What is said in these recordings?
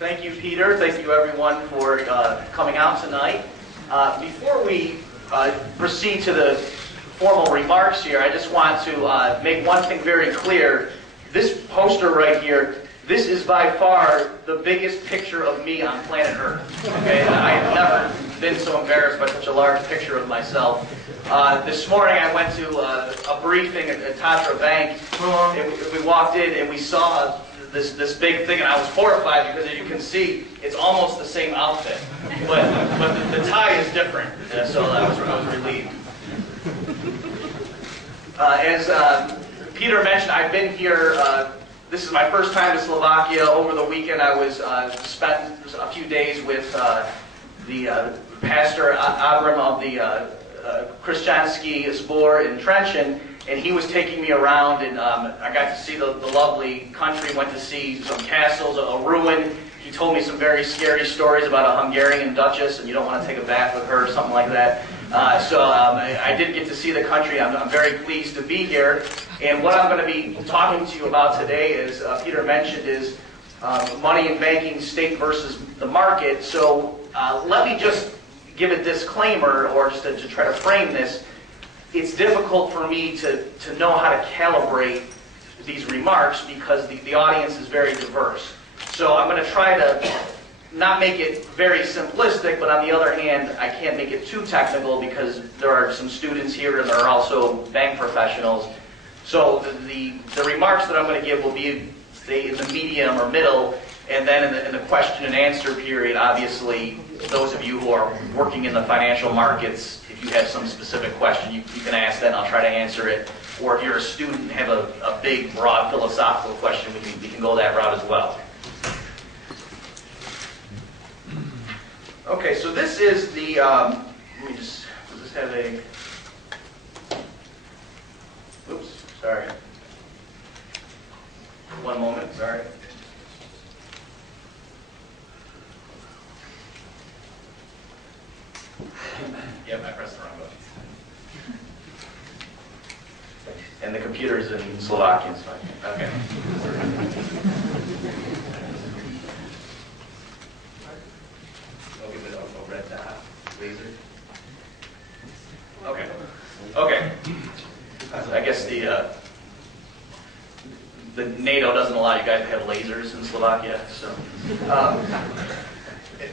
Thank you, Peter. Thank you, everyone, for coming out tonight. Before we proceed to the formal remarks here, I just want to make one thing very clear. This poster right here, this is by far the biggest picture of me on planet Earth. Okay? I have never been so embarrassed by such a large picture of myself. This morning I went to a briefing at Tatra Bank, and we walked in and we saw this big thing, and I was horrified because, as you can see, it's almost the same outfit, but the tie is different, so I was relieved. As Peter mentioned, I've been here. This is my first time to Slovakia. Over the weekend, I was spent a few days with the pastor Abram of the Chrześcijański Zbor in Trenčín, and he was taking me around, and I got to see the lovely country, went to see some castles, a ruin. He told me some very scary stories about a Hungarian duchess, and you don't want to take a bath with her or something like that. So I did get to see the country. I'm very pleased to be here. And what I'm going to be talking to you about today, as Peter mentioned, is money and banking, state versus the market. So let me just give a disclaimer, or just to try to frame this. It's difficult for me to know how to calibrate these remarks because the audience is very diverse. So I'm going to try to not make it very simplistic, but on the other hand, I can't make it too technical because there are some students here and there are also bank professionals. So the remarks that I'm going to give will be, say, in the medium or middle, and then in the question and answer period, obviously, those of you who are working in the financial markets, if you have some specific question, you can ask that and I'll try to answer it. Or if you're a student and have a big, broad philosophical question, we can go that route as well. Okay, so this is the, let me just, does this have a, oops, sorry. One moment, sorry. Yep, I pressed the wrong button. And the computer's in Slovakian, so okay. I'll give it a red dot, laser. Okay. Okay. I guess the NATO doesn't allow you guys to have lasers in Slovakia, so.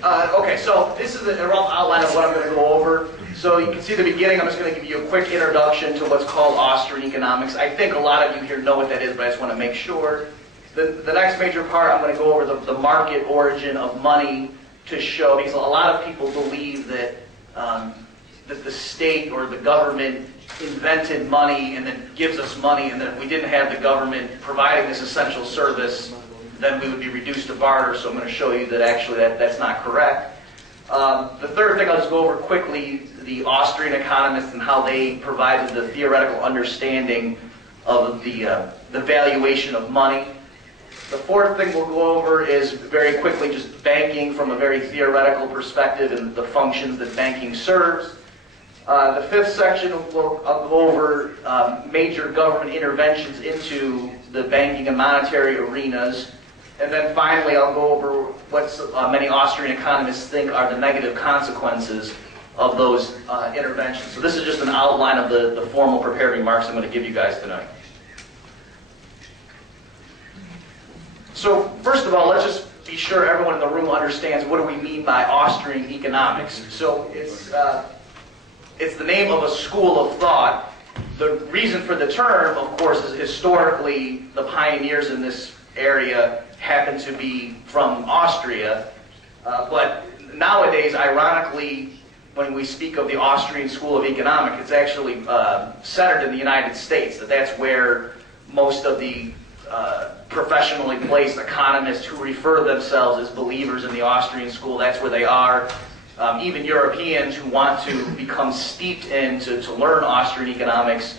Okay, so this is a rough outline of what I'm going to go over. So you can see the beginning. I'm just going to give you a quick introduction to what's called Austrian economics. I think a lot of you here know what that is, but I just want to make sure. The next major part, I'm going to go over the market origin of money to show, because a lot of people believe that that the state or the government invented money and then gives us money, and that if we didn't have the government providing this essential service, then we would be reduced to barter. So I'm going to show you that actually that's not correct. The third thing I'll just go over quickly, the Austrian economists and how they provided the theoretical understanding of the valuation of money. The fourth thing we'll go over is very quickly just banking from a very theoretical perspective and the functions that banking serves. The fifth section, I'll go over major government interventions into the banking and monetary arenas. And then finally, I'll go over what many Austrian economists think are the negative consequences of those interventions. So this is just an outline of the formal prepared remarks I'm going to give you guys tonight. So first of all, let's just be sure everyone in the room understands what do we mean by Austrian economics. So it's the name of a school of thought. The reason for the term, of course, is historically the pioneers in this area happen to be from Austria. But nowadays, ironically, when we speak of the Austrian School of Economics, it's actually centered in the United States. That's where most of the professionally placed economists who refer themselves as believers in the Austrian school, that's where they are. Even Europeans who want to become steeped in to learn Austrian economics,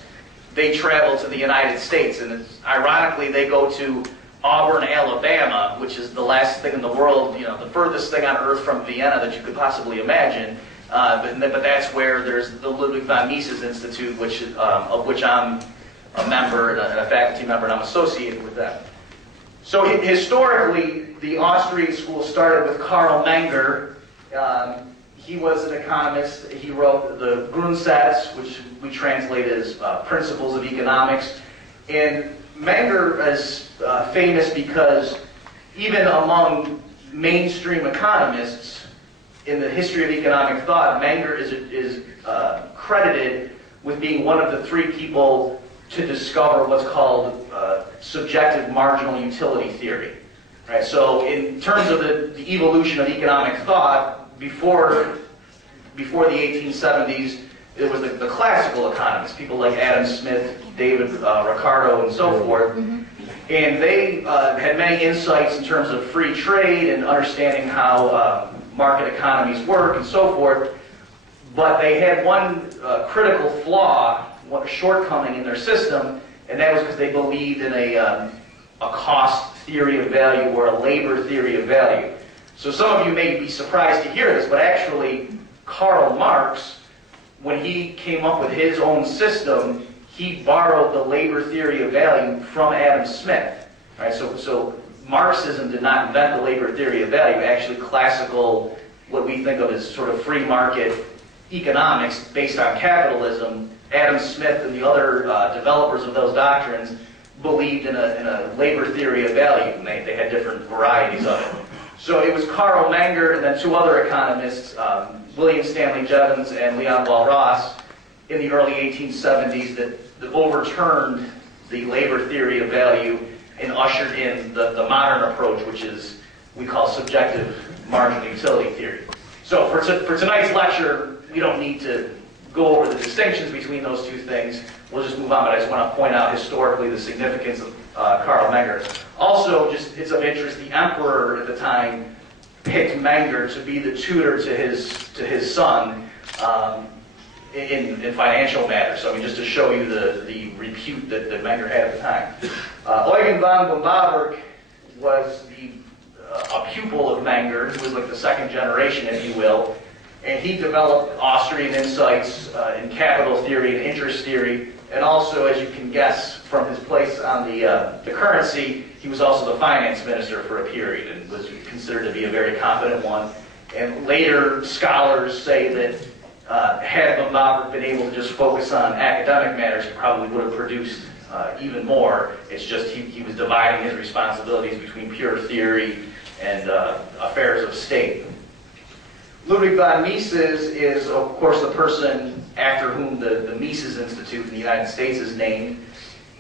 they travel to the United States. And ironically, they go to Auburn, Alabama, which is the last thing in the world, you know, the furthest thing on earth from Vienna that you could possibly imagine. But that's where there's the Ludwig von Mises Institute, of which I'm a member, and a faculty member, and I'm associated with that. So historically, the Austrian school started with Karl Menger. He was an economist. He wrote the Grundsatz, which we translate as Principles of Economics. And Menger is famous because even among mainstream economists in the history of economic thought, Menger is credited with being one of the three people to discover what's called subjective marginal utility theory. Right? So in terms of the evolution of economic thought, before the 1870s, it was the classical economists, people like Adam Smith, David Ricardo, and so forth. And they had many insights in terms of free trade and understanding how market economies work and so forth. But they had one critical flaw, one shortcoming in their system, and that was because they believed in a cost theory of value or a labor theory of value. So some of you may be surprised to hear this, but actually Karl Marx, when he came up with his own system, he borrowed the labor theory of value from Adam Smith. Right? So Marxism did not invent the labor theory of value. Actually, classical, what we think of as sort of free market economics based on capitalism, Adam Smith and the other developers of those doctrines believed in a labor theory of value, and they had different varieties of it. So it was Karl Menger and then two other economists, William Stanley Jevons and Leon Walras, in the early 1870s that overturned the labor theory of value and ushered in the modern approach, which is we call subjective marginal utility theory. So for tonight's lecture, we don't need to go over the distinctions between those two things. We'll just move on, but I just want to point out historically the significance of Karl Menger. Also, just it's of interest, the emperor at the time picked Menger to be the tutor to his son in financial matters. So I mean, just to show you the repute that Menger had at the time. Eugen von Bombaberg was a pupil of Menger, who was like the second generation, if you will, and he developed Austrian insights in capital theory and interest theory, and also, as you can guess from his place on the currency, he was also the finance minister for a period and was considered to be a very competent one. And later scholars say that had Bombaberg been able to just focus on academic matters, he probably would have produced even more. It's just he was dividing his responsibilities between pure theory and affairs of state. Ludwig von Mises is, of course, the person after whom the Mises Institute in the United States is named.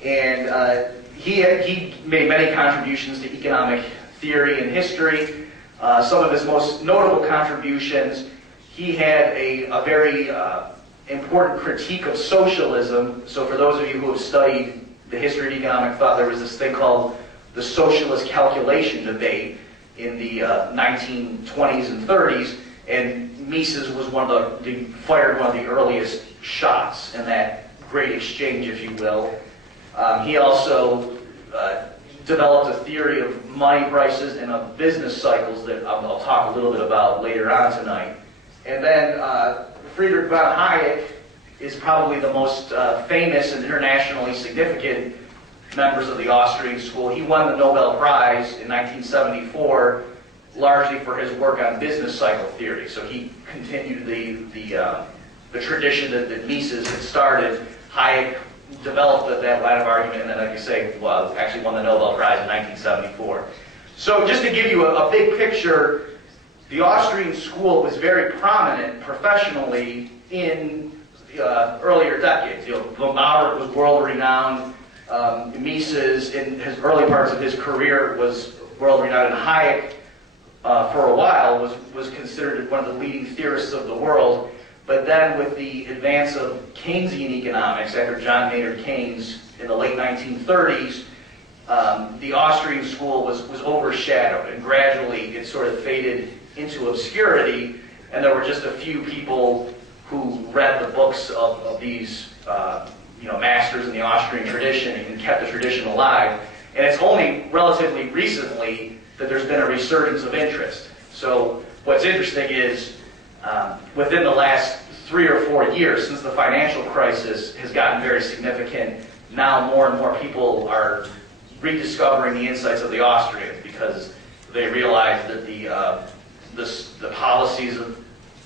And he made many contributions to economic theory and history. Some of his most notable contributions, he had a very important critique of socialism. So for those of you who have studied the history of economic thought, there was this thing called the socialist calculation debate in the 1920s and 30s. And Mises was fired one of the earliest shots in that great exchange, if you will. He also developed a theory of money prices and of business cycles that I'll talk a little bit about later on tonight. And then Friedrich von Hayek is probably the most famous and internationally significant members of the Austrian school. He won the Nobel Prize in 1974 largely for his work on business cycle theory. So he continued the tradition that Mises had started. Hayek developed that line of argument, and then, like I say, actually won the Nobel Prize in 1974. So just to give you a big picture, the Austrian school was very prominent professionally in earlier decades. Bombaberg was world-renowned. Mises, in his early parts of his career, was world-renowned, and Hayek, for a while, was considered one of the leading theorists of the world. But then with the advance of Keynesian economics, after John Maynard Keynes in the late 1930s, the Austrian school was overshadowed, and gradually it sort of faded into obscurity, and there were just a few people who read the books of these masters in the Austrian tradition and kept the tradition alive. And it's only relatively recently that there's been a resurgence of interest. So what's interesting is within the last 3 or 4 years, since the financial crisis has gotten very significant, now more and more people are rediscovering the insights of the Austrians, because they realized that the policies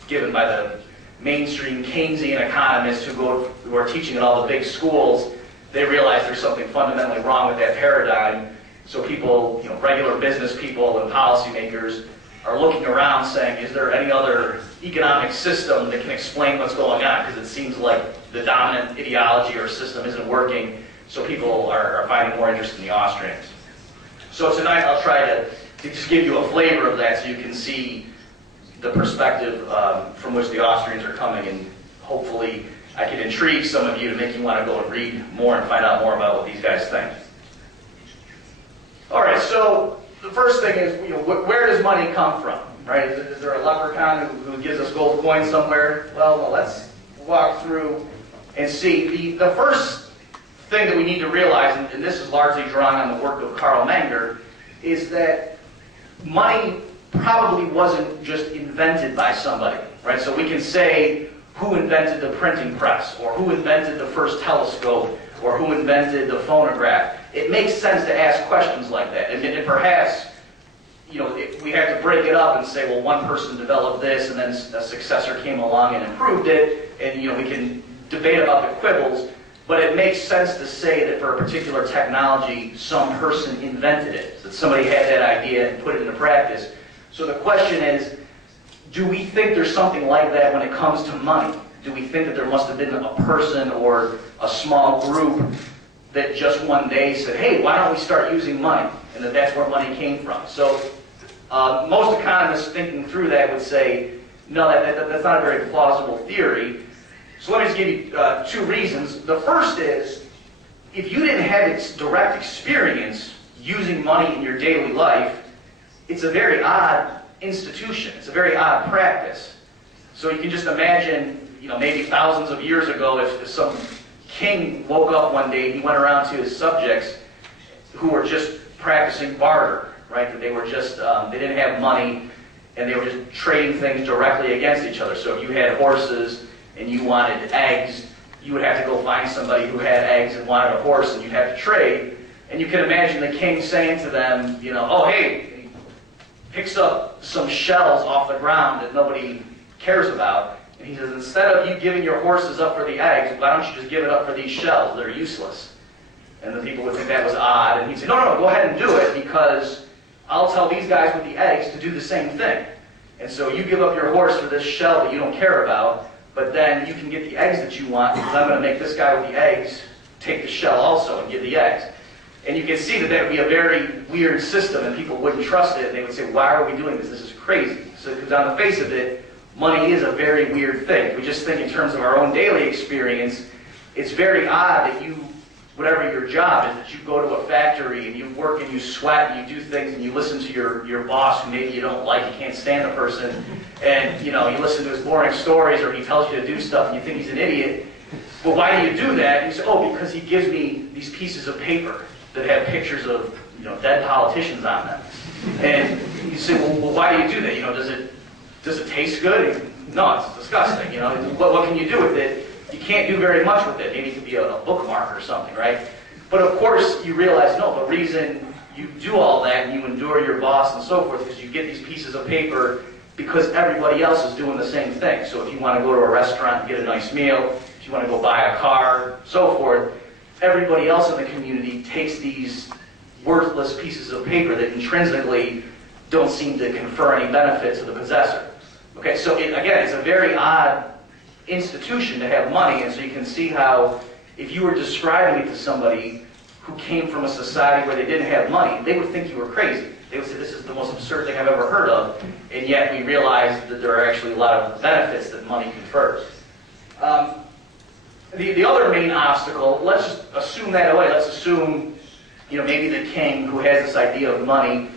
given by the mainstream Keynesian economists who are teaching at all the big schools, they realize there's something fundamentally wrong with that paradigm. So people, regular business people and policymakers are looking around saying, is there any other economic system that can explain what's going on? Because it seems like the dominant ideology or system isn't working, so people are finding more interest in the Austrians. So tonight I'll try to just give you a flavor of that so you can see the perspective from which the Austrians are coming, and hopefully I can intrigue some of you to make you want to go and read more and find out more about what these guys think. All right, so the first thing is, where does money come from, right? Is there a leprechaun who gives us gold coins somewhere? Well, let's walk through and see. The first thing that we need to realize, and this is largely drawing on the work of Carl Menger, is that money probably wasn't just invented by somebody, right? So we can say who invented the printing press, or who invented the first telescope, or who invented the phonograph. It makes sense to ask questions like that, and perhaps if we have to break it up and say, well, one person developed this, and then a successor came along and improved it, and we can debate about the quibbles. But it makes sense to say that for a particular technology, some person invented it, that somebody had that idea and put it into practice. So the question is, do we think there's something like that when it comes to money? Do we think that there must have been a person or a small group that just one day said, hey, why don't we start using money? And that's where money came from. So most economists thinking through that would say, no, that's not a very plausible theory. So let me just give you two reasons. The first is, if you didn't have direct experience using money in your daily life, it's a very odd institution. It's a very odd practice. So you can just imagine, maybe thousands of years ago, if some king woke up one day and he went around to his subjects who were just practicing barter, right? That they were just, they didn't have money, and they were just trading things directly against each other. So if you had horses and you wanted eggs, you would have to go find somebody who had eggs and wanted a horse, and you'd have to trade. And you can imagine the king saying to them, oh, hey, and he picks up some shells off the ground that nobody cares about, and he says, instead of you giving your horses up for the eggs, why don't you just give it up for these shells? They're useless. And the people would think that was odd, and he'd say, no, go ahead and do it, because I'll tell these guys with the eggs to do the same thing. And so you give up your horse for this shell that you don't care about, but then you can get the eggs that you want, because I'm going to make this guy with the eggs take the shell also and give the eggs. And you can see that would be a very weird system, and people wouldn't trust it, and they would say, why are we doing this? This is crazy. So because on the face of it, money is a very weird thing. If we just think in terms of our own daily experience, it's very odd that whatever your job is, that you go to a factory and you work and you sweat and you do things and you listen to your boss who maybe you don't like, you can't stand the person, and you listen to his boring stories, or he tells you to do stuff and you think he's an idiot. Well, why do you do that? And you say, oh, because he gives me these pieces of paper that have pictures of dead politicians on them. And you say, well, why do you do that? Does it taste good? No, it's disgusting. What can you do with it? You can't do very much with it. Maybe it could be a bookmark or something, right? But of course, you realize, no, the reason you do all that and you endure your boss and so forth is you get these pieces of paper because everybody else is doing the same thing. So if you want to go to a restaurant and get a nice meal, if you want to go buy a car, so forth, everybody else in the community takes these worthless pieces of paper that intrinsically don't seem to confer any benefit to the possessor. Okay, so again, it's a very odd institution to have money, and so you can see how if you were describing it to somebody who came from a society where they didn't have money, they would think you were crazy. They would say, this is the most absurd thing I've ever heard of, and yet we realize that there are actually a lot of benefits that money confers. The other main obstacle, let's just assume that away. Let's assume, maybe the king who has this idea of money,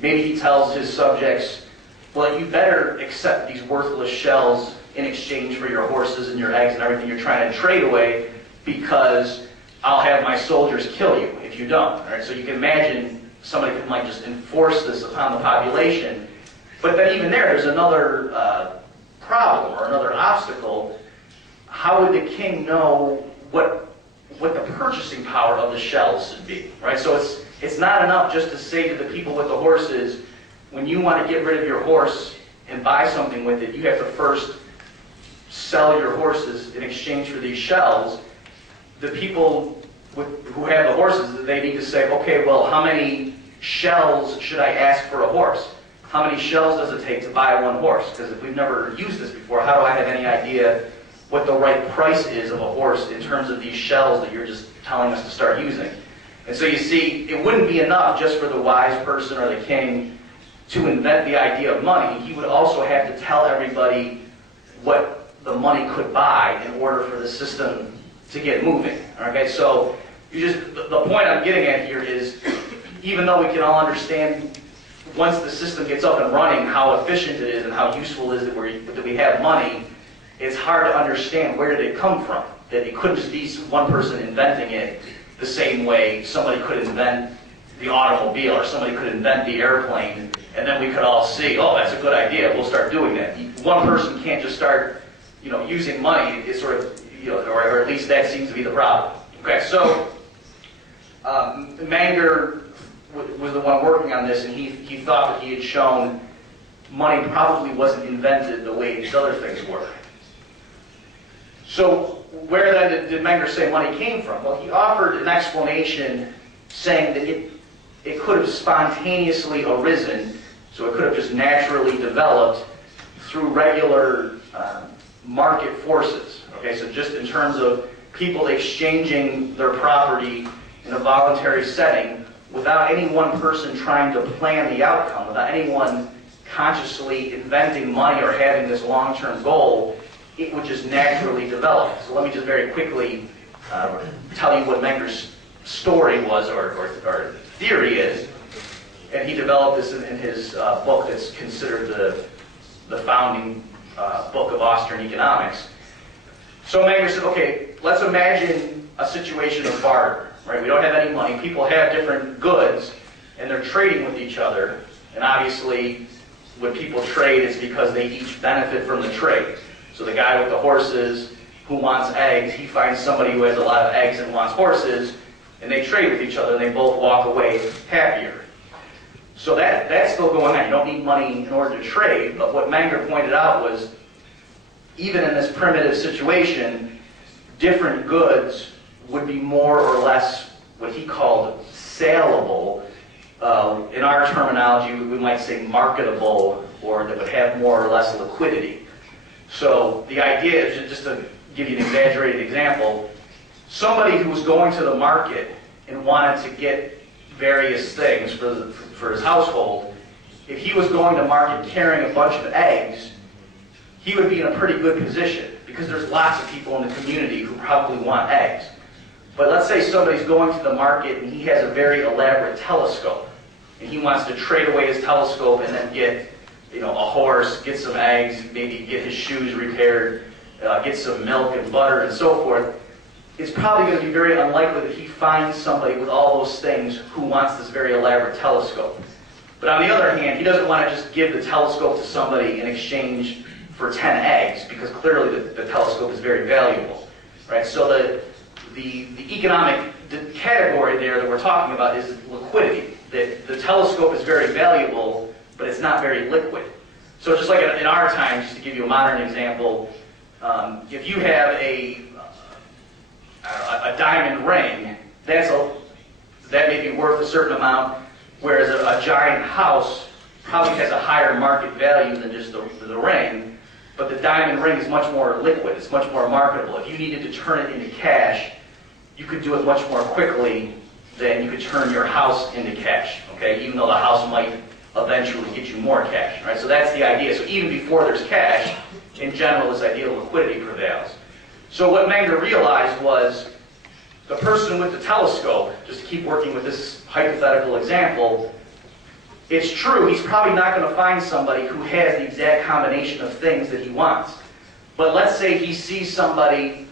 maybe he tells his subjects, well, you better accept these worthless shells in exchange for your horses and your eggs and everything you're trying to trade away, because I'll have my soldiers kill you if you don't. Right? So you can imagine somebody might just enforce this upon the population. But then even there's another problem or another obstacle. How would the king know what the purchasing power of the shells should be? Right? So it's not enough just to say to the people with the horses, when you want to get rid of your horse and buy something with it, you have to first sell your horses in exchange for these shells. The people who have the horses, they need to say, okay, well, how many shells should I ask for a horse? How many shells does it take to buy one horse? Because if we've never used this before, how do I have any idea what the right price is of a horse in terms of these shells that you're just telling us to start using? And so you see, it wouldn't be enough just for the wise person or the king to invent the idea of money. He would also have to tell everybody what the money could buy in order for the system to get moving. Okay, so the point I'm getting at here is, even though we can all understand once the system gets up and running how efficient it is and how useful it is that we have money, it's hard to understand where did it come from. That it couldn't just be one person inventing it the same way somebody could invent the automobile or somebody could invent the airplane, and then we could all see, oh, that's a good idea, we'll start doing that. One person can't just start, using money. It's sort of, or at least that seems to be the problem. Okay, so Menger was the one working on this, and he thought that he had shown money probably wasn't invented the way these other things were. So where then did Menger say money came from? Well, he offered an explanation saying that it could have spontaneously arisen, so it could have just naturally developed through regular market forces. Okay, so just in terms of people exchanging their property in a voluntary setting without any one person trying to plan the outcome, without anyone consciously inventing money or having this long-term goal, it would just naturally develop. So let me just very quickly tell you what Menger's story was, or theory is. And he developed this in his book that's considered the founding book of Austrian economics. So Menger said, okay, let's imagine a situation of barter. Right? We don't have any money. People have different goods, and they're trading with each other. And obviously, when people trade, it's because they each benefit from the trade. So the guy with the horses who wants eggs, he finds somebody who has a lot of eggs and wants horses, and they trade with each other, and they both walk away happier. So that's still going on. You don't need money in order to trade, but what Menger pointed out was, even in this primitive situation, different goods would be more or less what he called saleable. In our terminology, we might say marketable, or that would have more or less liquidity. So the idea is, just to give you an exaggerated example, somebody who was going to the market and wanted to get various things for his household, if he was going to market carrying a bunch of eggs, he would be in a pretty good position because there's lots of people in the community who probably want eggs. But let's say somebody's going to the market and he has a very elaborate telescope, and he wants to trade away his telescope and then get, a horse, get some eggs, maybe get his shoes repaired, get some milk and butter and so forth. It's probably going to be very unlikely that he finds somebody with all those things who wants this very elaborate telescope. But on the other hand, he doesn't want to just give the telescope to somebody in exchange for 10 eggs, because clearly the telescope is very valuable. Right? So the economic category there that we're talking about is liquidity. That the telescope is very valuable, but it's not very liquid. So just like in our time, just to give you a modern example, if you have a diamond ring, that may be worth a certain amount, whereas a giant house probably has a higher market value than just the ring. But the diamond ring is much more liquid, it's much more marketable. If you needed to turn it into cash, you could do it much more quickly than you could turn your house into cash, okay? Even though the house might eventually get you more cash, right? So that's the idea. So even before there's cash, in general, this idea of liquidity prevails. So what Menger realized was the person with the telescope, just to keep working with this hypothetical example, it's true, he's probably not going to find somebody who has the exact combination of things that he wants. But let's say he sees somebody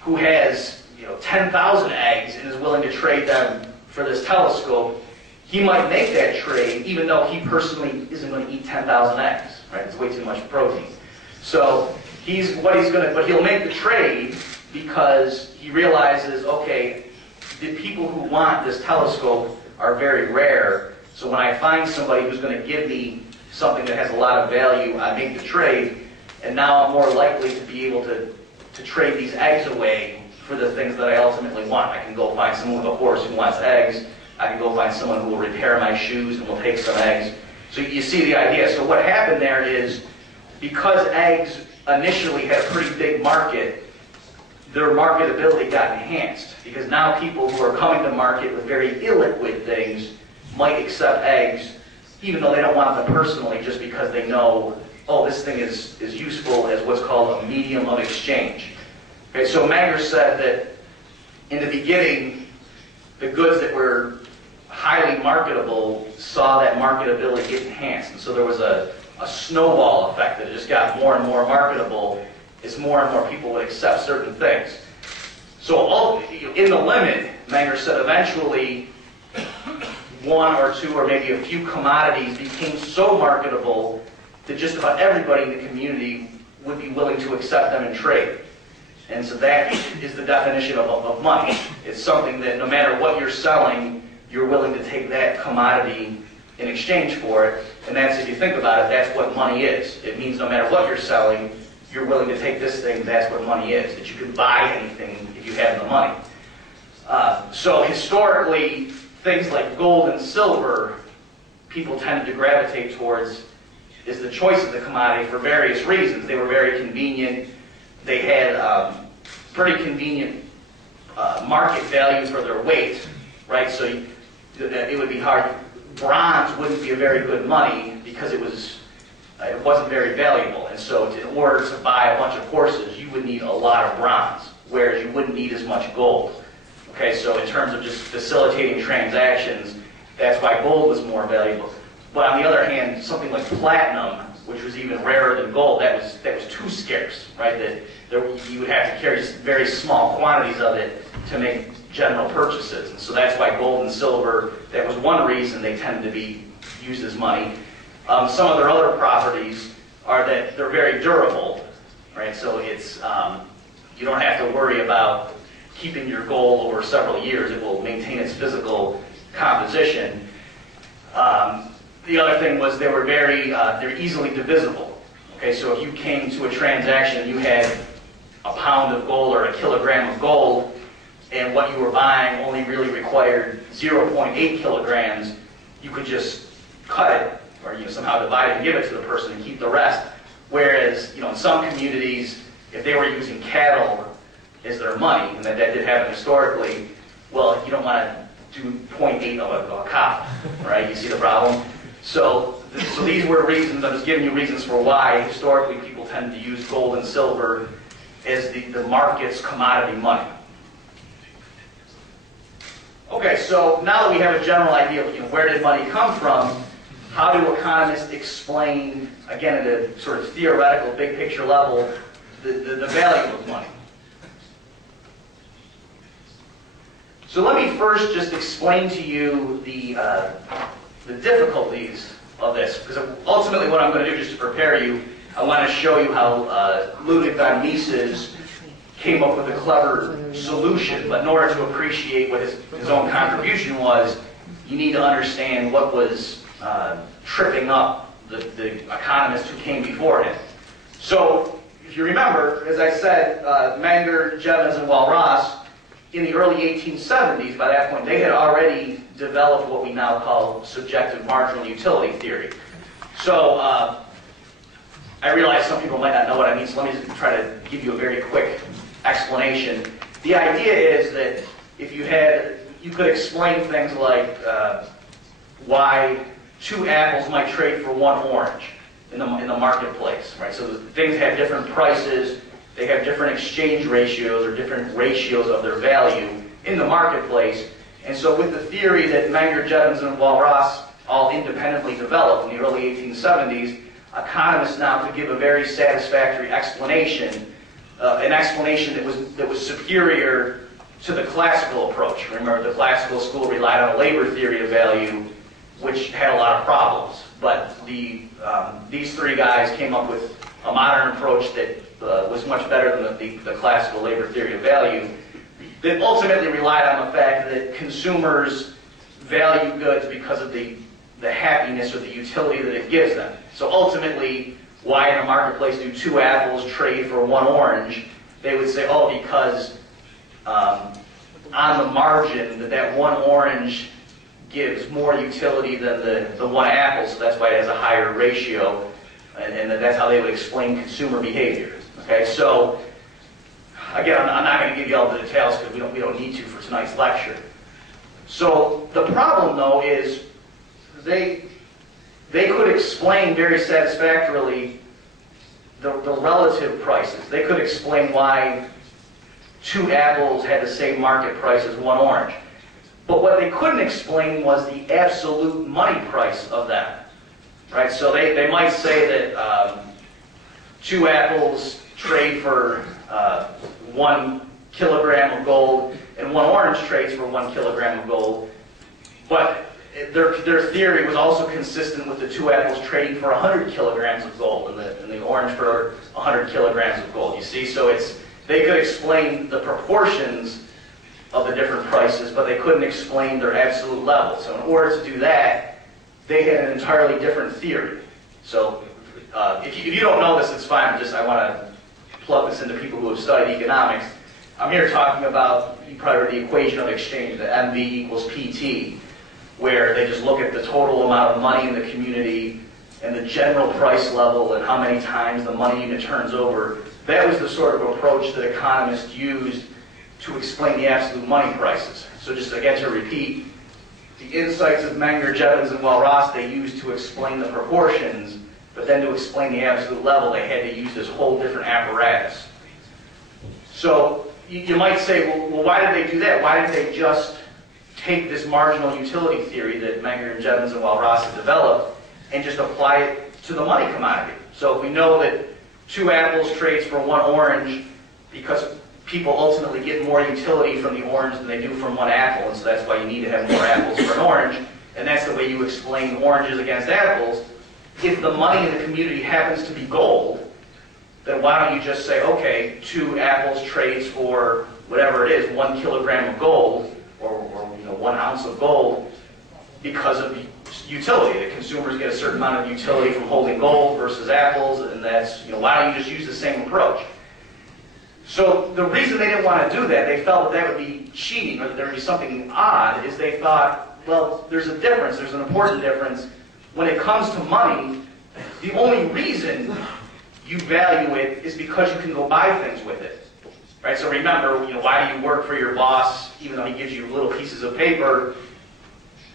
who has 10,000 eggs and is willing to trade them for this telescope. He might make that trade even though he personally isn't going to eat 10,000 eggs. Right? It's way too much protein. So but he'll make the trade because he realizes, okay, the people who want this telescope are very rare. So when I find somebody who's going to give me something that has a lot of value, I make the trade, and now I'm more likely to be able to trade these eggs away for the things that I ultimately want. I can go find someone with a horse who wants eggs. I can go find someone who will repair my shoes and will take some eggs. So you see the idea. So what happened there is, because eggs initially had a pretty big market, their marketability got enhanced. Because now people who are coming to market with very illiquid things might accept eggs, even though they don't want them personally, just because they know, oh, this thing is useful as what's called a medium of exchange. Okay, so Menger said that in the beginning, the goods that were highly marketable saw that marketability get enhanced. And so there was a snowball effect that it just got more and more marketable as more and more people would accept certain things. So in the limit, Menger said eventually one or two or maybe a few commodities became so marketable that just about everybody in the community would be willing to accept them and trade. And so that is the definition of money. It's something that no matter what you're selling, you're willing to take that commodity in exchange for it. And that's, if you think about it, that's what money is. It means no matter what you're selling, you're willing to take this thing. That's what money is, that you can buy anything if you have the money. So historically, things like gold and silver, people tended to gravitate towards is the choice of the commodity for various reasons. They were very convenient. They had pretty convenient market values for their weight, right? So it would be hard. Bronze wouldn't be a very good money because it wasn't very valuable. And so in order to buy a bunch of horses, you would need a lot of bronze, whereas you wouldn't need as much gold. Okay, so in terms of just facilitating transactions, that's why gold was more valuable. But on the other hand, something like platinum, which was even rarer than gold, that was too scarce, right? That you would have to carry very small quantities of it to make general purchases. And so that's why gold and silver, that was one reason they tended to be used as money. Some of their other properties are that they're very durable, right? So it's you don't have to worry about keeping your gold over several years. It will maintain its physical composition. The other thing was they're easily divisible. Okay, so if you came to a transaction and you had a pound of gold or a kilogram of gold, and what you were buying only really required 0.8 kilograms, you could just cut it or somehow divide it and give it to the person and keep the rest. Whereas in some communities, if they were using cattle as their money, and that did happen historically, well, you don't want to do 0.8 of a cow, right? You see the problem? So these were reasons. I'm just giving you reasons for why historically people tend to use gold and silver as the market's commodity money. Okay, so now that we have a general idea of where did money come from, how do economists explain, again at a sort of theoretical, big picture level, the value of money? So let me first just explain to you the difficulties of this, because ultimately what I'm going to do, just to prepare you, I want to show you how Ludwig von Mises came up with a clever solution. But in order to appreciate what his own contribution was, you need to understand what was tripping up the economists who came before him. So if you remember, as I said, Menger, Jevons, and Walras, in the early 1870s, by that point, they had already developed what we now call subjective marginal utility theory. So I realize some people might not know what I mean, so let me just try to give you a very quick explanation. The idea is that if you could explain things like why two apples might trade for one orange in the marketplace, right? So things have different prices. They have different exchange ratios or different ratios of their value in the marketplace. And so with the theory that Menger, Jevons, and Walras all independently developed in the early 1870s, economists now could give a very satisfactory explanation, an explanation that was superior to the classical approach. Remember, the classical school relied on a labor theory of value, which had a lot of problems. But these three guys came up with a modern approach that was much better than the classical labor theory of value, that ultimately relied on the fact that consumers value goods because of the happiness or the utility that it gives them. So ultimately, why in a marketplace do 2 apples trade for 1 orange? They would say, oh, because on the margin, that 1 orange gives more utility than the 1 apple, so that's why it has a higher ratio, and that's how they would explain consumer behavior. Okay, so again, I'm not going to give you all the details because we don't need to for tonight's lecture. So the problem, though, is they could explain very satisfactorily the relative prices. They could explain why 2 apples had the same market price as 1 orange. But what they couldn't explain was the absolute money price of them. Right? So they might say that 2 apples trade for 1 kilogram of gold and 1 orange trades for 1 kilogram of gold. But their theory was also consistent with the 2 apples trading for 100 kilograms of gold and the orange for 100 kilograms of gold. You see, so they could explain the proportions of the different prices, but they couldn't explain their absolute level. So in order to do that, they had an entirely different theory. So if you don't know this, it's fine. I want to plug this into people who have studied economics. I'm here talking about, you probably heard the equation of exchange, the MV equals PT, where they just look at the total amount of money in the community and the general price level and how many times the money unit turns over. That was the sort of approach that economists used to explain the absolute money prices. So just again to repeat, the insights of Menger, Jevons, and Walras they used to explain the proportions, but then to explain the absolute level, they had to use this whole different apparatus. So you might say, well, why did they do that? Why didn't they just take this marginal utility theory that Menger and Jevons and Walras had developed and just apply it to the money commodity? So if we know that 2 apples trades for 1 orange because people ultimately get more utility from the orange than they do from 1 apple, and so that's why you need to have more apples for an orange, and that's the way you explain oranges against apples. If the money in the community happens to be gold, then why don't you just say, okay, 2 apples trades for whatever it is, 1 kilogram of gold, or 1 ounce of gold, because of utility. The consumers get a certain amount of utility from holding gold versus apples, and that's, why don't you just use the same approach? So the reason they didn't want to do that, they felt that would be cheating, or that there would be something odd, is they thought, well, there's a difference, there's an important difference. When it comes to money, the only reason you value it is because you can go buy things with it. Right? So remember, why do you work for your boss, even though he gives you little pieces of paper?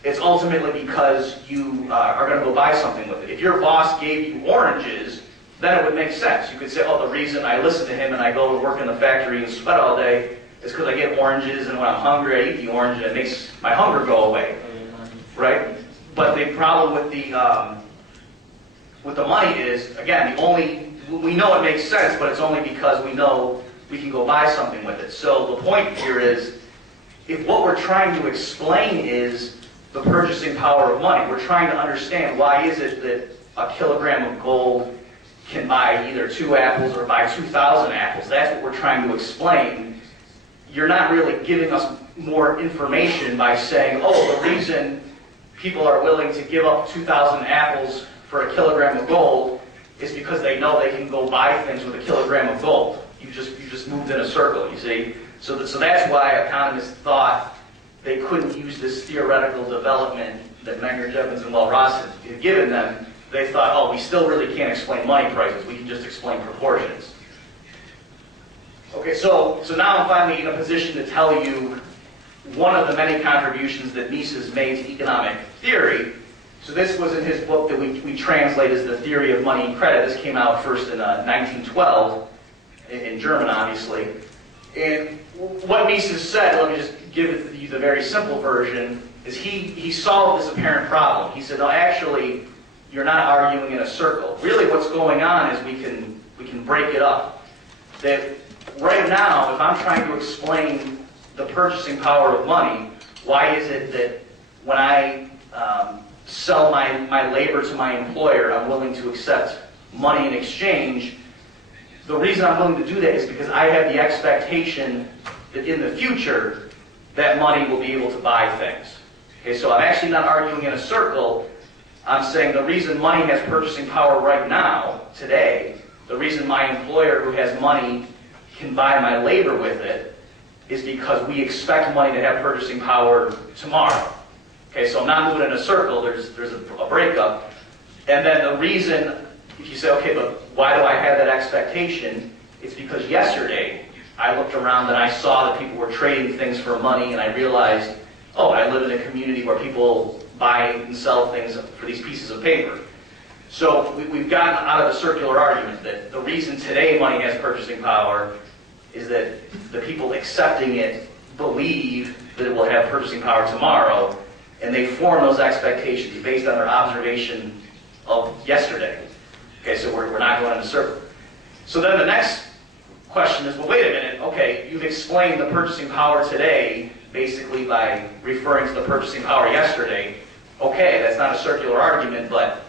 It's ultimately because you are going to go buy something with it. If your boss gave you oranges, then it would make sense. You could say, oh, the reason I listen to him and I go to work in the factory and sweat all day is because I get oranges, and when I'm hungry, I eat the orange, and it makes my hunger go away. Right? But the problem with the money is, again, we know it makes sense, but it's only because we know we can go buy something with it. So the point here is, if what we're trying to explain is the purchasing power of money, we're trying to understand why is it that a kilogram of gold can buy either 2 apples or buy 2,000 apples. That's what we're trying to explain. You're not really giving us more information by saying, oh, the reason people are willing to give up 2,000 apples for a kilogram of gold is because they know they can go buy things with a kilogram of gold. You just moved in a circle, you see. So that's why economists thought they couldn't use this theoretical development that Menger, Jevons, and Walras had given them. They thought, oh, we still really can't explain money prices. We can just explain proportions. Okay, so now I'm finally in a position to tell you one of the many contributions that Mises made to economic theory. So this was in his book that we translate as The Theory of Money and Credit. This came out first in 1912, in German, obviously. And what Mises said, let me just give you the very simple version, is he solved this apparent problem. He said, no, actually, you're not arguing in a circle. Really what's going on is we can break it up. That right now, if I'm trying to explain the purchasing power of money, why is it that when I sell my labor to my employer, I'm willing to accept money in exchange? The reason I'm willing to do that is because I have the expectation that in the future, that money will be able to buy things. Okay, so I'm actually not arguing in a circle. I'm saying the reason money has purchasing power right now, today, the reason my employer who has money can buy my labor with it is because we expect money to have purchasing power tomorrow. Okay, so I'm not moving in a circle, there's a breakup. And then the reason, if you say, okay, but why do I have that expectation? It's because yesterday I looked around and I saw that people were trading things for money, and I realized, oh, I live in a community where people buy and sell things for these pieces of paper. So we've gotten out of a circular argument that the reason today money has purchasing power is that the people accepting it believe that it will have purchasing power tomorrow, and they form those expectations based on their observation of yesterday. Okay, so we're not going in a circle. So then the next question is, well, wait a minute, okay, you've explained the purchasing power today basically by referring to the purchasing power yesterday. Okay, that's not a circular argument, but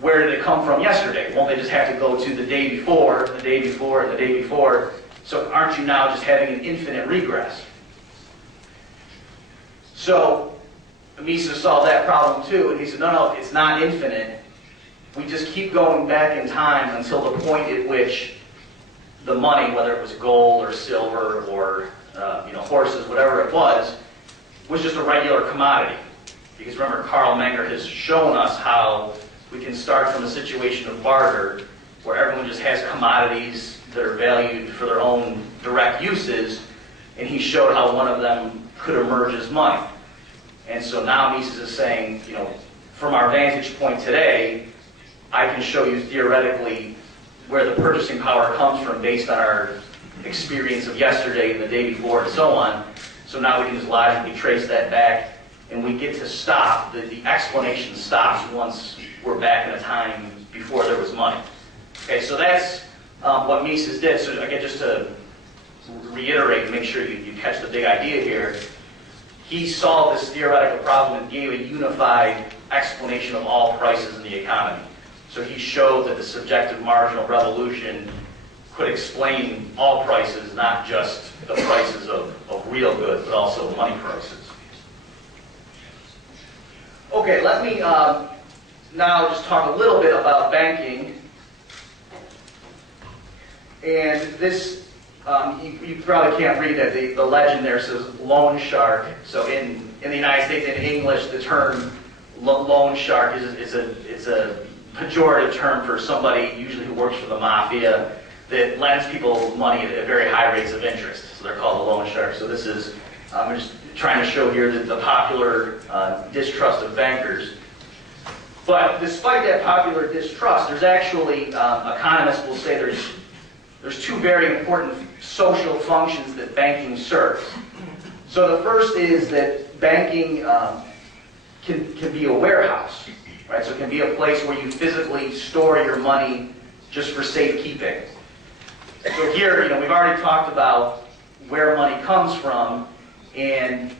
where did it come from yesterday? Won't they just have to go to the day before, the day before, the day before? So aren't you now just having an infinite regress? So Mises solved that problem too, and he said, no, it's not infinite. We just keep going back in time until the point at which the money, whether it was gold or silver or horses, whatever it was just a regular commodity. Because remember, Carl Menger has shown us how we can start from a situation of barter where everyone just has commodities that are valued for their own direct uses, and he showed how one of them could emerge as money. And so now Mises is saying, from our vantage point today, I can show you theoretically where the purchasing power comes from based on our experience of yesterday and the day before and so on. So now we can just logically trace that back, and we get to stop. The explanation stops once we're back in a time before there was money. Okay, so that's what Mises did. So again, just to reiterate, make sure you catch the big idea here. He solved this theoretical problem and gave a unified explanation of all prices in the economy. So he showed that the subjective marginal revolution could explain all prices, not just the prices of real goods, but also money prices. Okay, let me now just talk a little bit about banking. And this, you probably can't read it. The legend there says loan shark. So in the United States, in English, the term loan shark is a pejorative term for somebody usually who works for the mafia that lends people money at very high rates of interest. So they're called the loan shark. So this is, I'm just trying to show here that the popular distrust of bankers. But despite that popular distrust, there's actually, economists will say there's two very important social functions that banking serves. So the first is that banking can be a warehouse, right? So it can be a place where you physically store your money just for safekeeping. So here, we've already talked about where money comes from, and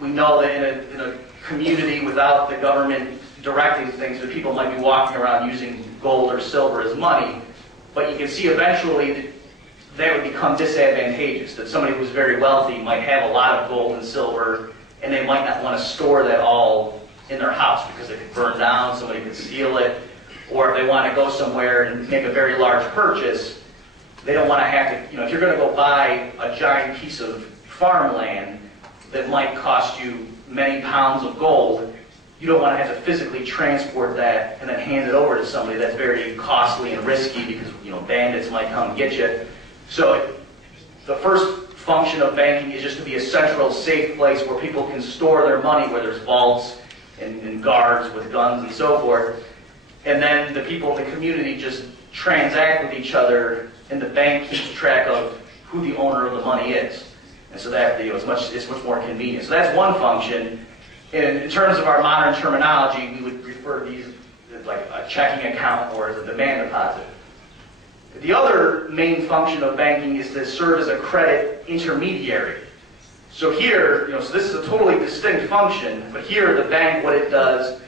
we know that in a community without the government directing things, that people might be walking around using gold or silver as money, but you can see eventually that would become disadvantageous, that somebody who's very wealthy might have a lot of gold and silver, and they might not want to store that all in their house because it could burn down, somebody could steal it, or if they want to go somewhere and make a very large purchase, they don't want to have to, if you're going to go buy a giant piece of farmland that might cost you many pounds of gold, you don't want to have to physically transport that and then hand it over to somebody. That's very costly and risky because, bandits might come and get you. So the first function of banking is just to be a central, safe place where people can store their money, where there's vaults and guards with guns and so forth. And then the people in the community just transact with each other, and the bank keeps track of who the owner of the money is. And so that it's much more convenient. So that's one function. And in terms of our modern terminology, we would refer to these as like a checking account or as a demand deposit. The other main function of banking is to serve as a credit intermediary. So here, so this is a totally distinct function, but here the bank, what it does,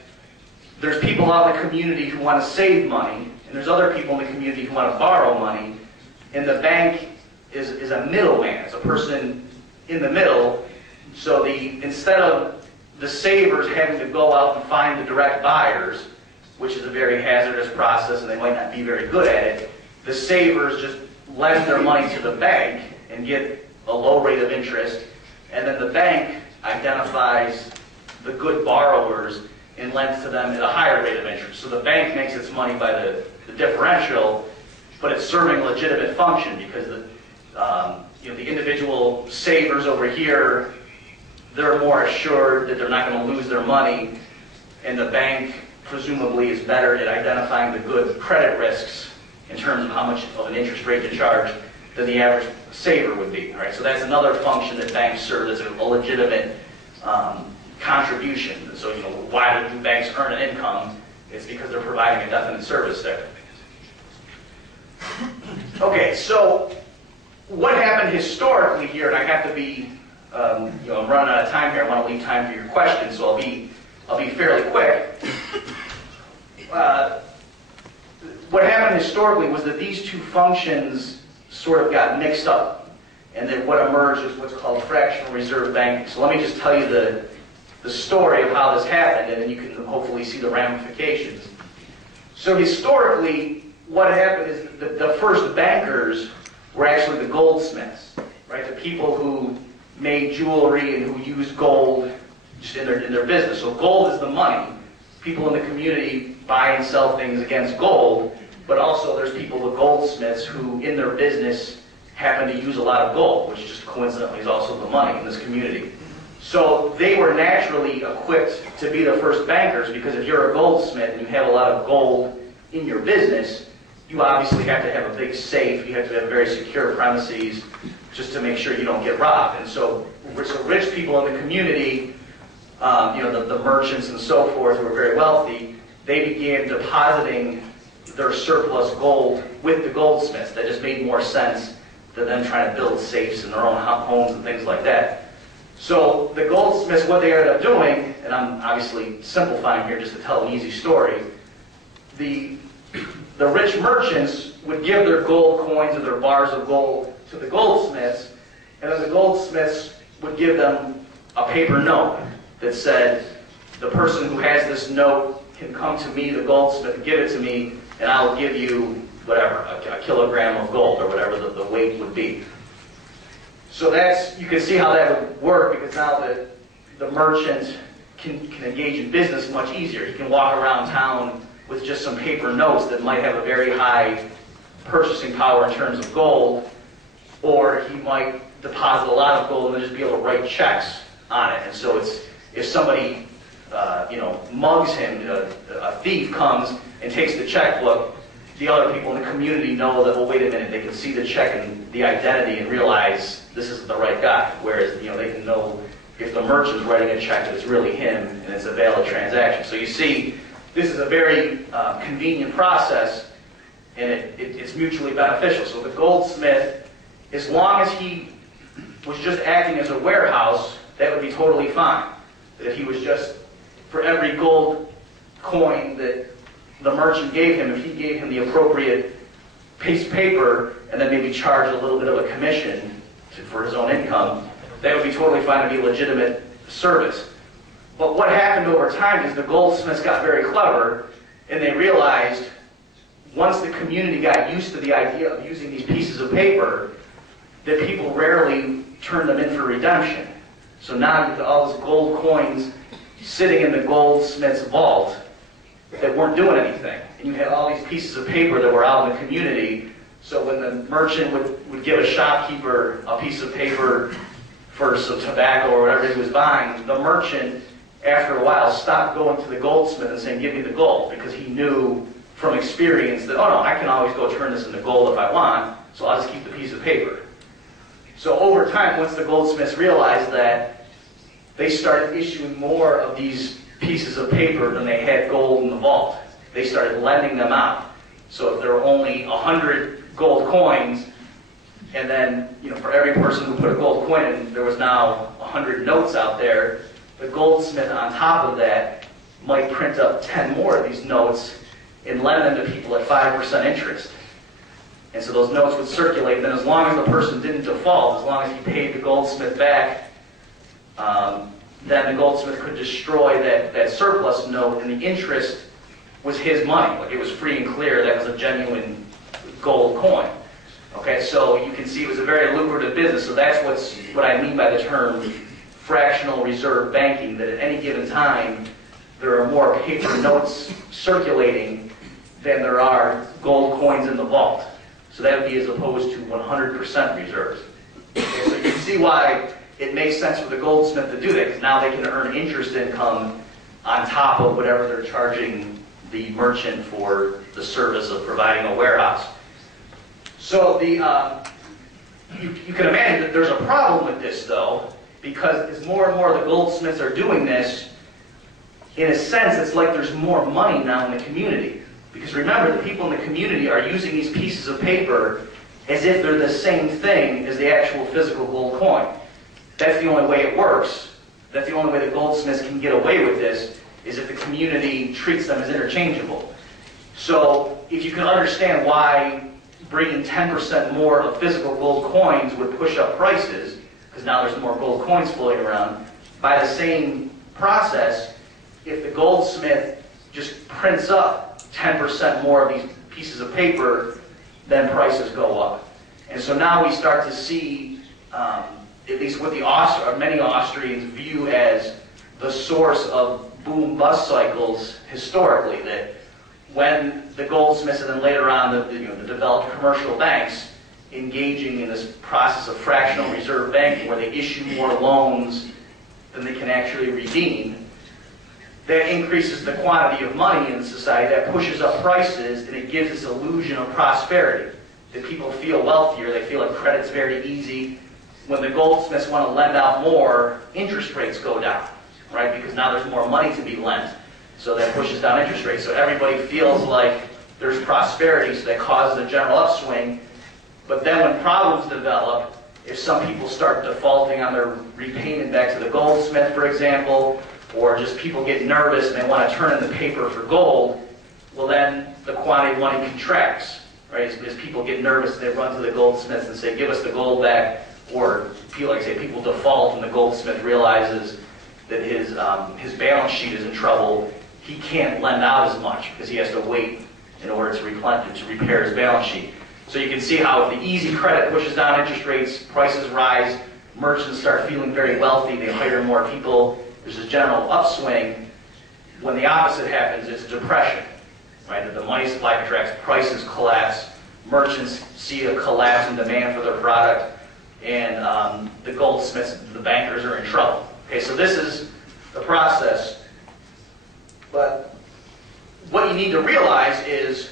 there's people out in the community who want to save money, and there's other people in the community who want to borrow money, and the bank is a middleman. It's a person in the middle. So instead of the savers having to go out and find the direct buyers, which is a very hazardous process and they might not be very good at it, the savers just lend their money to the bank and get a low rate of interest, and then the bank identifies the good borrowers and lends to them at a higher rate of interest. So the bank makes its money by the differential, but it's serving a legitimate function because the individual savers over here, they're more assured that they're not going to lose their money, and the bank presumably is better at identifying the good credit risks in terms of how much of an interest rate to charge than the average saver would be. Right? So that's another function that banks serve as a legitimate contribution. So why do banks earn an income? It's because they're providing a definite service there. Okay, so what happened historically here, and I have to be, I'm running out of time here. I want to leave time for your questions, so I'll be fairly quick. What happened historically was that these two functions sort of got mixed up, and then what emerged is what's called fractional reserve banking. So let me just tell you the story of how this happened, and then you can hopefully see the ramifications. So historically, what happened is the first bankers were actually the goldsmiths, right? The people who made jewelry and who used gold just in their business. So gold is the money. People in the community buy and sell things against gold, but also there's people, the goldsmiths, who in their business happen to use a lot of gold, which just coincidentally is also the money in this community. So they were naturally equipped to be the first bankers, because if you're a goldsmith and you have a lot of gold in your business, you obviously have to have a big safe, you have to have very secure premises just to make sure you don't get robbed. And so rich people in the community, the merchants and so forth who were very wealthy, they began depositing their surplus gold with the goldsmiths. That just made more sense than them trying to build safes in their own homes and things like that. So the goldsmiths, what they ended up doing, and I'm obviously simplifying here just to tell an easy story, the rich merchants would give their gold coins or their bars of gold to the goldsmiths, and then the goldsmiths would give them a paper note that said, the person who has this note can come to me, the goldsmith, and give it to me, and I'll give you whatever, a kilogram of gold, or whatever the weight would be. So you can see how that would work, because now the merchant can engage in business much easier. He can walk around town with just some paper notes that might have a very high purchasing power in terms of gold, or he might deposit a lot of gold and then just be able to write checks on it. And so if somebody mugs him, a thief comes and takes the checkbook, the other people in the community know that, well, wait a minute, they can see the check and the identity and realize this is the right guy. Whereas, they can know if the merchant's writing a check that it's really him and it's a valid transaction. So you see, this is a very convenient process, and it's mutually beneficial. So the goldsmith, as long as he was just acting as a warehouse, that would be totally fine. That if he was just, for every gold coin that the merchant gave him, if he gave him the appropriate piece of paper and then maybe charged a little bit of a commission for his own income, that would be totally fine to be legitimate service. But what happened over time is the goldsmiths got very clever, and they realized once the community got used to the idea of using these pieces of paper, that people rarely turned them in for redemption. So now you've got all those gold coins sitting in the goldsmith's vault that weren't doing anything. And you had all these pieces of paper that were out in the community, so when the merchant would give a shopkeeper a piece of paper for some tobacco or whatever he was buying, the merchant, after a while, stopped going to the goldsmith and saying, give me the gold, because he knew from experience that, oh no, I can always go turn this into gold if I want, so I'll just keep the piece of paper. So over time, once the goldsmiths realized that, they started issuing more of these pieces of paper than they had gold in the vault. They started lending them out. So if there were only 100 gold coins, and then for every person who put a gold coin in, there was now 100 notes out there, the goldsmith on top of that might print up 10 more of these notes and lend them to people at 5% interest. And so those notes would circulate, and then as long as the person didn't default, as long as he paid the goldsmith back, then the goldsmith could destroy that surplus note, and the interest was his money. Like, it was free and clear. That was a genuine gold coin. Okay, so you can see it was a very lucrative business. So that's what I mean by the term fractional reserve banking, that at any given time there are more paper notes circulating than there are gold coins in the vault. So that would be as opposed to 100% reserves. Okay, so you can see why it makes sense for the goldsmith to do that, because now they can earn interest income on top of whatever they're charging the merchant for the service of providing a warehouse. So you can imagine that there's a problem with this, though, because as more and more of the goldsmiths are doing this, in a sense, it's like there's more money now in the community. Because remember, the people in the community are using these pieces of paper as if they're the same thing as the actual physical gold coin. That's the only way it works. That's the only way the goldsmiths can get away with this, is if the community treats them as interchangeable. So if you can understand why bringing 10% more of physical gold coins would push up prices, because now there's more gold coins floating around, by the same process, if the goldsmith just prints up 10% more of these pieces of paper, then prices go up. And so now we start to see, at least what many Austrians view as the source of boom-bust cycles historically, that when the goldsmiths and then later on the developed commercial banks engaging in this process of fractional reserve banking, where they issue more loans than they can actually redeem, that increases the quantity of money in society, that pushes up prices, and it gives this illusion of prosperity, that people feel wealthier, they feel like credit's very easy. When the goldsmiths want to lend out more, interest rates go down, right? Because now there's more money to be lent. So that pushes down interest rates. So everybody feels like there's prosperity, so that causes a general upswing. But then when problems develop, if some people start defaulting on their repayment back to the goldsmith, for example, or just people get nervous and they want to turn in the paper for gold, well then the quantity of money contracts, right? As people get nervous, they run to the goldsmiths and say, give us the gold back. Or people default and the goldsmith realizes that his balance sheet is in trouble. He can't lend out as much because he has to wait in order to repair his balance sheet. So you can see how if the easy credit pushes down interest rates, prices rise, merchants start feeling very wealthy, they hire more people, there's this general upswing. When the opposite happens, it's depression, right? That the money supply contracts, prices collapse, merchants see a collapse in demand for their product, and the goldsmiths, the bankers are in trouble. Okay, so this is the process. But what you need to realize is,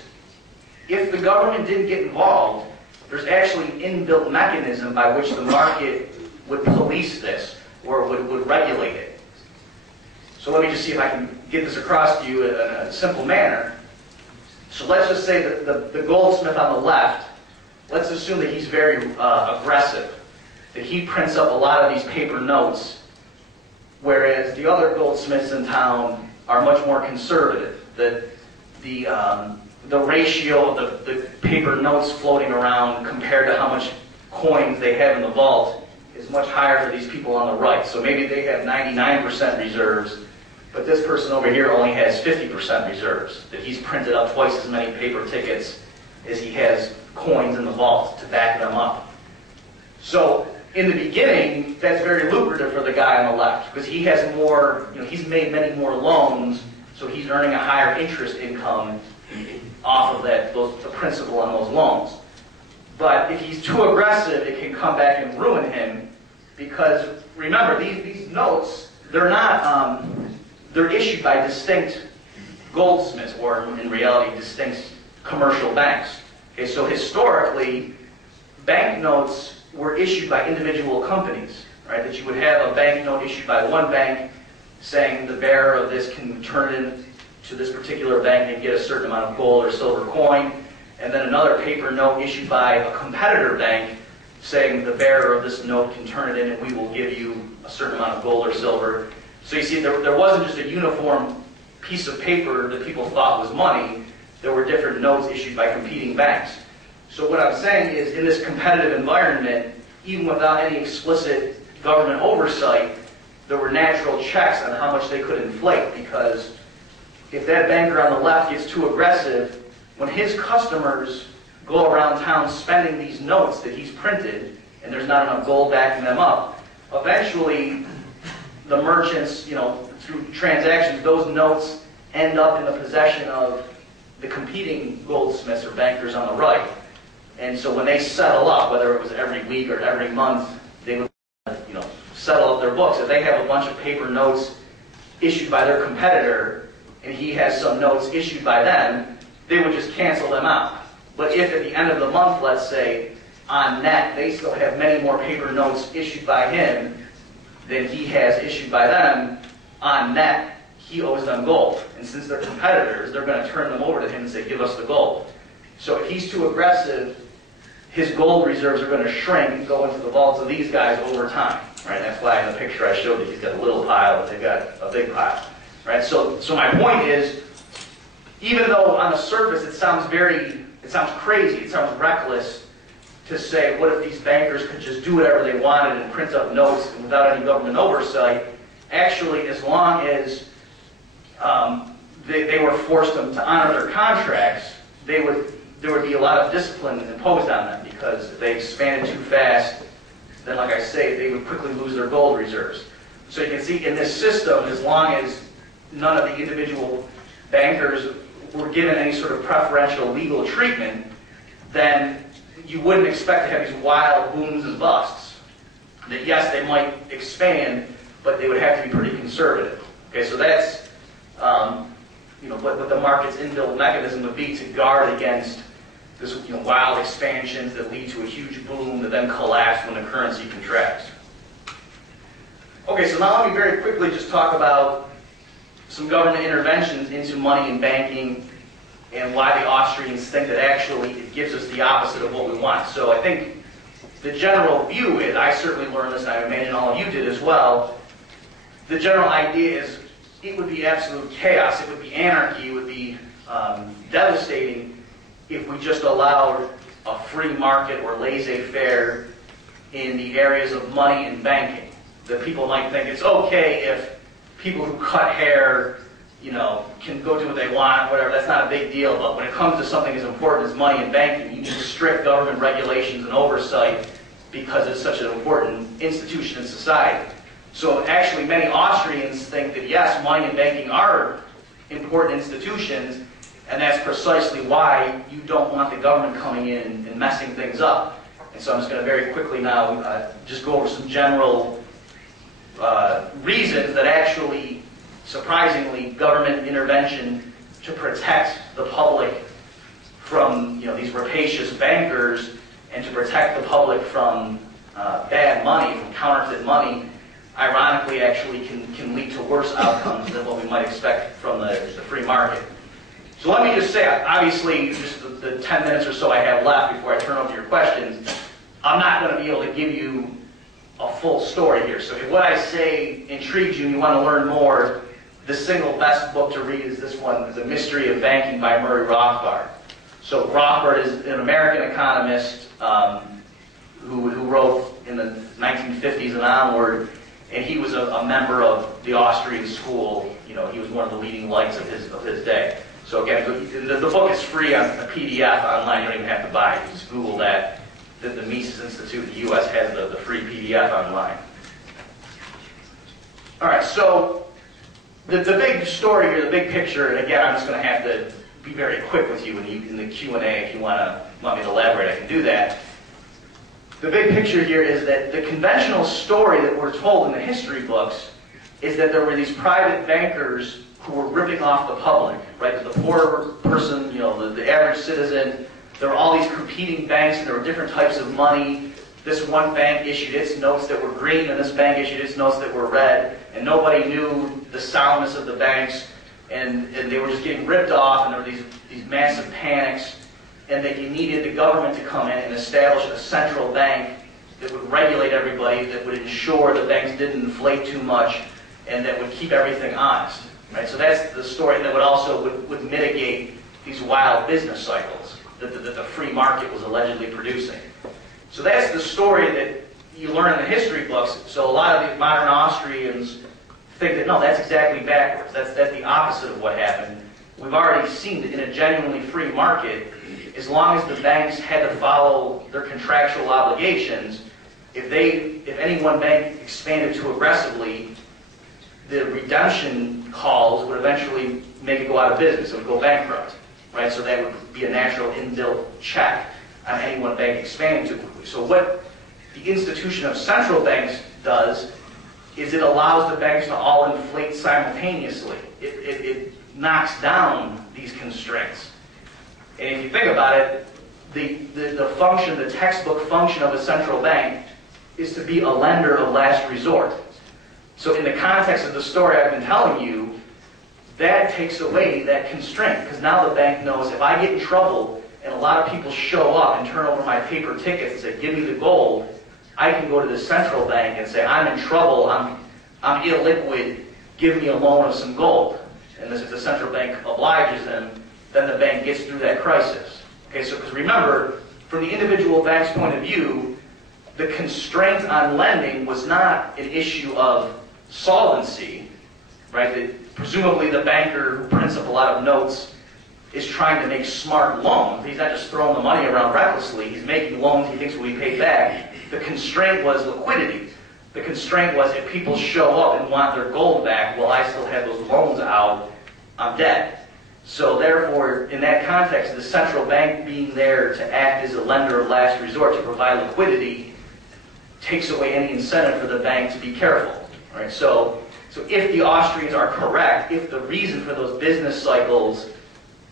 if the government didn't get involved, there's actually an inbuilt mechanism by which the market would police this, or would regulate it. So let me just see if I can get this across to you in a simple manner. So let's just say that the goldsmith on the left, let's assume that he's very aggressive, that he prints up a lot of these paper notes, whereas the other goldsmiths in town are much more conservative. That the ratio of the paper notes floating around compared to how much coins they have in the vault is much higher for these people on the right. So maybe they have 99% reserves, but this person over here only has 50% reserves, that he's printed up twice as many paper tickets as he has coins in the vault to back them up. So in the beginning, that's very lucrative for the guy on the left, because he has more, he's made many more loans, so he's earning a higher interest income off of the principal on those loans. But if he's too aggressive, it can come back and ruin him, because remember, these notes, they're issued by distinct goldsmiths, or in reality, distinct commercial banks. Okay, so historically, banknotes were issued by individual companies, right? That you would have a banknote issued by one bank saying the bearer of this can turn it to this particular bank and get a certain amount of gold or silver coin, and then another paper note issued by a competitor bank saying the bearer of this note can turn it in and we will give you a certain amount of gold or silver. So you see, there wasn't just a uniform piece of paper that people thought was money. There were different notes issued by competing banks. So what I'm saying is, in this competitive environment, even without any explicit government oversight, there were natural checks on how much they could inflate, because if that banker on the left gets too aggressive, when his customers go around town spending these notes that he's printed, and there's not enough gold backing them up, eventually the merchants, through transactions, those notes end up in the possession of the competing goldsmiths or bankers on the right. And so when they settle up, whether it was every week or every month, they would settle up their books. If they have a bunch of paper notes issued by their competitor, and he has some notes issued by them, they would just cancel them out. But if at the end of the month, let's say, on net, they still have many more paper notes issued by him than he has issued by them, on net, he owes them gold. And since they're competitors, they're going to turn them over to him and say, give us the gold. So if he's too aggressive, his gold reserves are going to shrink and go into the vaults of these guys over time. Right? That's why in the picture I showed you, he's got a little pile, but they've got a big pile. Right? So my point is, even though on the surface it sounds crazy, it sounds reckless to say, what if these bankers could just do whatever they wanted and print up notes without any government oversight? Actually, as long as they were forced to honor their contracts, there would be a lot of discipline imposed on them, because if they expanded too fast, then, like I say, they would quickly lose their gold reserves. So you can see in this system, as long as none of the individual bankers were given any sort of preferential legal treatment, then you wouldn't expect to have these wild booms and busts. That yes, they might expand, but they would have to be pretty conservative. Okay, so that's what the market's inbuilt mechanism would be to guard against this wild expansions that lead to a huge boom that then collapse when the currency contracts. Okay, so now let me very quickly just talk about some government interventions into money and banking, and why the Austrians think that actually it gives us the opposite of what we want. So I think the general view is, I certainly learned this, and I imagine all of you did as well, the general idea is it would be absolute chaos, it would be anarchy, it would be devastating if we just allowed a free market or laissez-faire in the areas of money and banking. That people might think it's okay if people who cut hair, can go do what they want, whatever, that's not a big deal. But when it comes to something as important as money and banking, you need strict government regulations and oversight because it's such an important institution in society. So actually many Austrians think that yes, money and banking are important institutions, and that's precisely why you don't want the government coming in and messing things up. And so I'm just going to very quickly now just go over some general reasons that actually, surprisingly, government intervention to protect the public from these rapacious bankers and to protect the public from bad money, from counterfeit money, ironically actually can lead to worse outcomes than what we might expect from the free market. So let me just say, obviously, just the 10 minutes or so I have left before I turn over to your questions, I'm not going to be able to give you a full story here. So if what I say intrigues you and you want to learn more, the single best book to read is this one, The Mystery of Banking by Murray Rothbard. So Rothbard is an American economist who wrote in the 1950s and onward, and he was a member of the Austrian school. He was one of the leading lights of his day. So again, the book is free on a PDF online. You don't even have to buy it. You just Google that. The Mises Institute in the U.S. has the free PDF online. All right, so the big story here, the big picture, and again, I'm just going to have to be very quick with you in the Q&A. If you want me to elaborate, I can do that. The big picture here is that the conventional story that we're told in the history books is that there were these private bankers who were ripping off the public, right? The poor person, the average citizen. There were all these competing banks, and there were different types of money. This one bank issued its notes that were green, and this bank issued its notes that were red, and nobody knew the soundness of the banks, and they were just getting ripped off, and there were these massive panics, and that you needed the government to come in and establish a central bank that would regulate everybody, that would ensure that banks didn't inflate too much, and that would keep everything honest. Right? So that's the story that would also would mitigate these wild business cycles that the free market was allegedly producing. So that's the story that you learn in the history books, so a lot of the modern Austrians think that, no, that's exactly backwards. That's the opposite of what happened. We've already seen that in a genuinely free market, as long as the banks had to follow their contractual obligations, if any one bank expanded too aggressively, the redemption calls would eventually make it go out of business. It would go bankrupt, right? So that would be a natural inbuilt check on any one bank expanding too quickly. So what the institution of central banks does is it allows the banks to all inflate simultaneously. It knocks down these constraints. And if you think about it, the function, the textbook function of a central bank is to be a lender of last resort. So in the context of the story I've been telling you, that takes away that constraint, because now the bank knows if I get in trouble and a lot of people show up and turn over my paper tickets and say, give me the gold, I can go to the central bank and say, I'm in trouble, I'm illiquid, give me a loan of some gold. And if the central bank obliges them, then the bank gets through that crisis. Okay, so because remember, from the individual bank's point of view, the constraint on lending was not an issue of solvency, right? That presumably the banker who prints up a lot of notes is trying to make smart loans. He's not just throwing the money around recklessly. He's making loans he thinks will be paid back. The constraint was liquidity. The constraint was if people show up and want their gold back, well, I still have those loans out, I'm dead. So therefore, in that context, the central bank being there to act as a lender of last resort to provide liquidity takes away any incentive for the bank to be careful. Right? So if the Austrians are correct, if the reason for those business cycles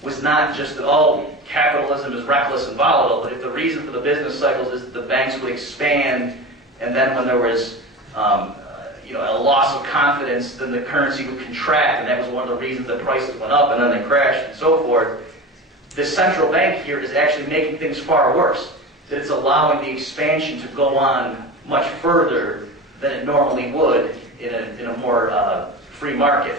was not just that, oh, capitalism is reckless and volatile, but if the reason for the business cycles is that the banks would expand, and then when there was a loss of confidence, then the currency would contract, and that was one of the reasons the prices went up and then they crashed and so forth. The central bank here is actually making things far worse, that it's allowing the expansion to go on much further than it normally would in a more free market.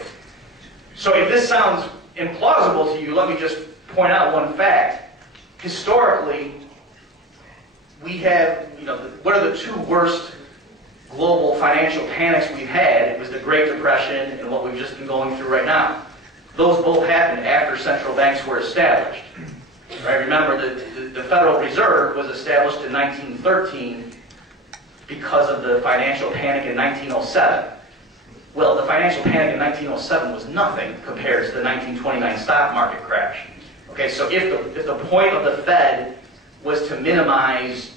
So if this sounds implausible to you, let me just point out one fact. Historically, we have, what are the two worst global financial panics we've had? It was the Great Depression and what we've just been going through right now. Those both happened after central banks were established. Right? Remember, the Federal Reserve was established in 1913 because of the financial panic in 1907. Well, the financial panic in 1907 was nothing compared to the 1929 stock market crash. Okay, so if the point of the Fed was to minimize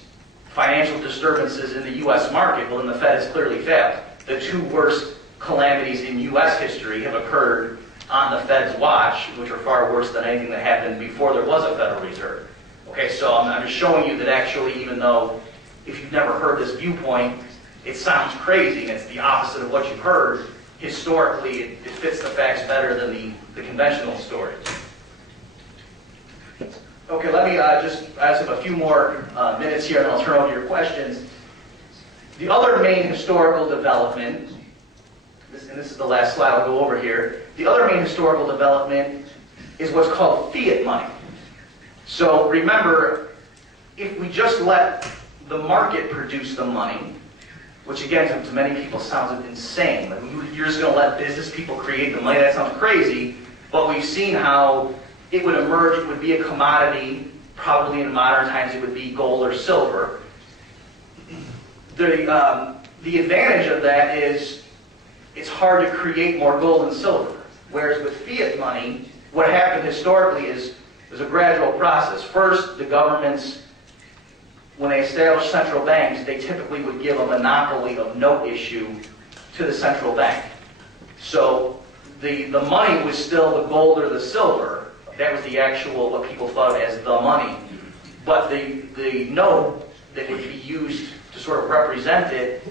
financial disturbances in the U.S. market, well, then the Fed has clearly failed. The two worst calamities in U.S. history have occurred on the Fed's watch, which are far worse than anything that happened before there was a Federal Reserve. Okay, so I'm just showing you that actually, even though if you've never heard this viewpoint, it sounds crazy and it's the opposite of what you've heard, historically it fits the facts better than the conventional story. Okay, let me I just have a few more minutes here and I'll turn over to your questions. The other main historical development, and this is the last slide I'll go over here, the other main historical development is what's called fiat money. So remember, if we just let the market produce the money, which again to many people sounds insane, like you're just going to let business people create the money, that sounds crazy, but we've seen how it would emerge, it would be a commodity, probably in modern times it would be gold or silver. The advantage of that is it's hard to create more gold and silver. Whereas with fiat money, what happened historically is there's a gradual process. First, the governments, when they established central banks, they typically would give a monopoly of note issue to the central bank. So the money was still the gold or the silver. That was the actual, what people thought of as the money. But the note that would be used to sort of represent it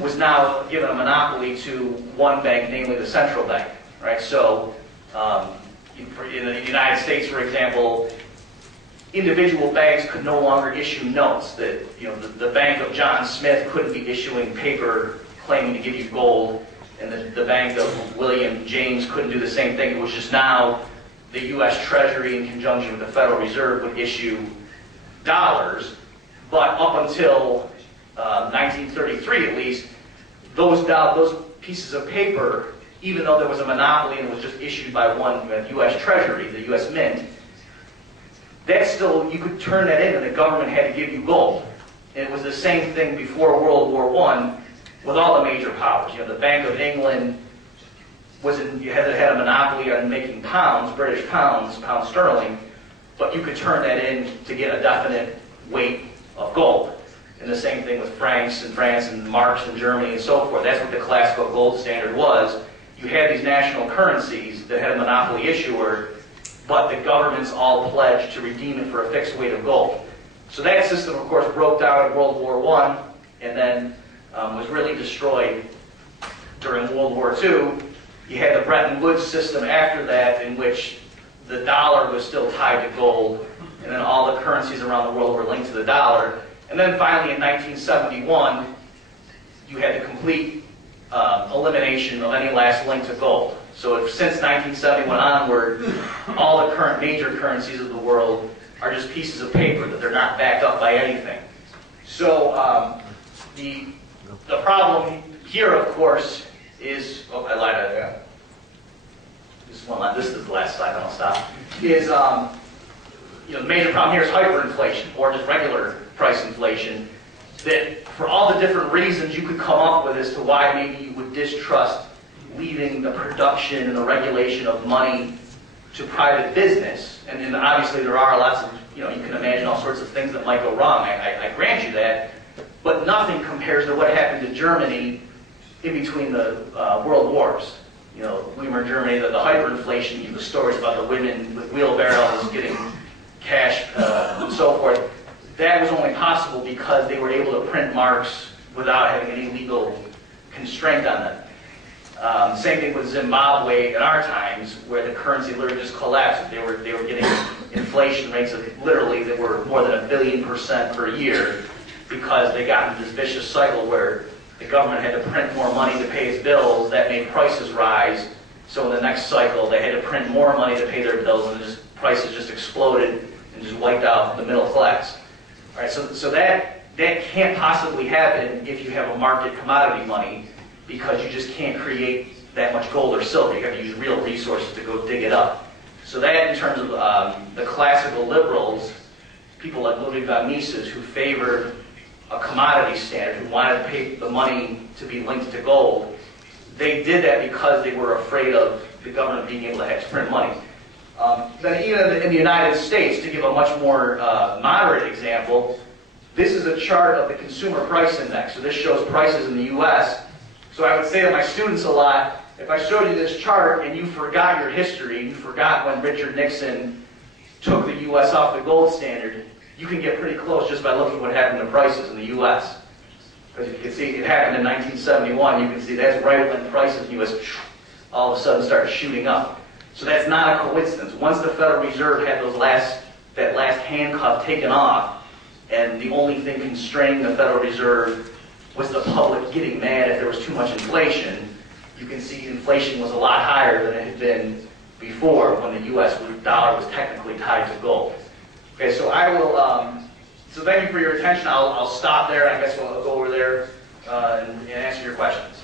was now given a monopoly to one bank, namely the central bank. Right? So in the United States, for example, individual banks could no longer issue notes. That the bank of John Smith couldn't be issuing paper claiming to give you gold, and the bank of William James couldn't do the same thing. It was just now the U.S. Treasury, in conjunction with the Federal Reserve, would issue dollars. But up until 1910 1933 at least, those pieces of paper, even though there was a monopoly and it was just issued by one U.S. Treasury, the U.S. Mint, that's still, you could turn that in and the government had to give you gold. And it was the same thing before World War I with all the major powers. You know, the Bank of England had a monopoly on making pounds, British pounds, pound sterling, but you could turn that in to get a definite weight of gold. And the same thing with francs in France and marks in Germany and so forth. That's what the classical gold standard was. You had these national currencies that had a monopoly issuer, but the governments all pledged to redeem it for a fixed weight of gold. So that system, of course, broke down in World War I and then was really destroyed during World War II. You had the Bretton Woods system after that, in which the dollar was still tied to gold, and then all the currencies around the world were linked to the dollar. And then finally in 1971, you had the complete elimination of any last link to gold. So since 1971 onward, all the current major currencies of the world are just pieces of paper, that they're not backed up by anything. So the problem here, of course, is, oh, I lied to that. Just one line. This is the last slide, then I'll stop. Is the major problem here is hyperinflation, or just regular price inflation. That for all the different reasons you could come up with as to why maybe you would distrust leaving the production and the regulation of money to private business. And then obviously there are lots of, you can imagine all sorts of things that might go wrong. I grant you that. But nothing compares to what happened to Germany in between the world wars. Weimar Germany, the hyperinflation, the stories about the women with wheelbarrows getting cash and so forth. That was only possible because they were able to print marks without having any legal constraint on them. Same thing with Zimbabwe in our times, where the currency literally just collapsed. They were getting inflation rates of literally that were more than 1 billion% per year, because they got into this vicious cycle where the government had to print more money to pay its bills. That made prices rise. So in the next cycle, they had to print more money to pay their bills, and prices just exploded and just wiped out the middle class. All right, so that can't possibly happen if you have a market commodity money, because you just can't create that much gold or silver. You have to use real resources to go dig it up. So that, in terms of the classical liberals, people like Ludwig von Mises, who favored a commodity standard, who wanted to pay the money to be linked to gold, they did that because they were afraid of the government being able to have to print money. Then even in the United States, to give a much more moderate example, this is a chart of the Consumer Price Index. So this shows prices in the U.S. So I would say to my students a lot, if I showed you this chart and you forgot your history, you forgot when Richard Nixon took the U.S. off the gold standard, you can get pretty close just by looking at what happened to prices in the U.S. Because you can see it happened in 1971. You can see that's right when prices in the U.S. all of a sudden started shooting up. So that's not a coincidence. Once the Federal Reserve had that last handcuff taken off, and the only thing constraining the Federal Reserve was the public getting mad if there was too much inflation, you can see inflation was a lot higher than it had been before, when the U.S. dollar was technically tied to gold. Okay, so I will. So thank you for your attention. I'll stop there. I guess we'll go over there and answer your questions.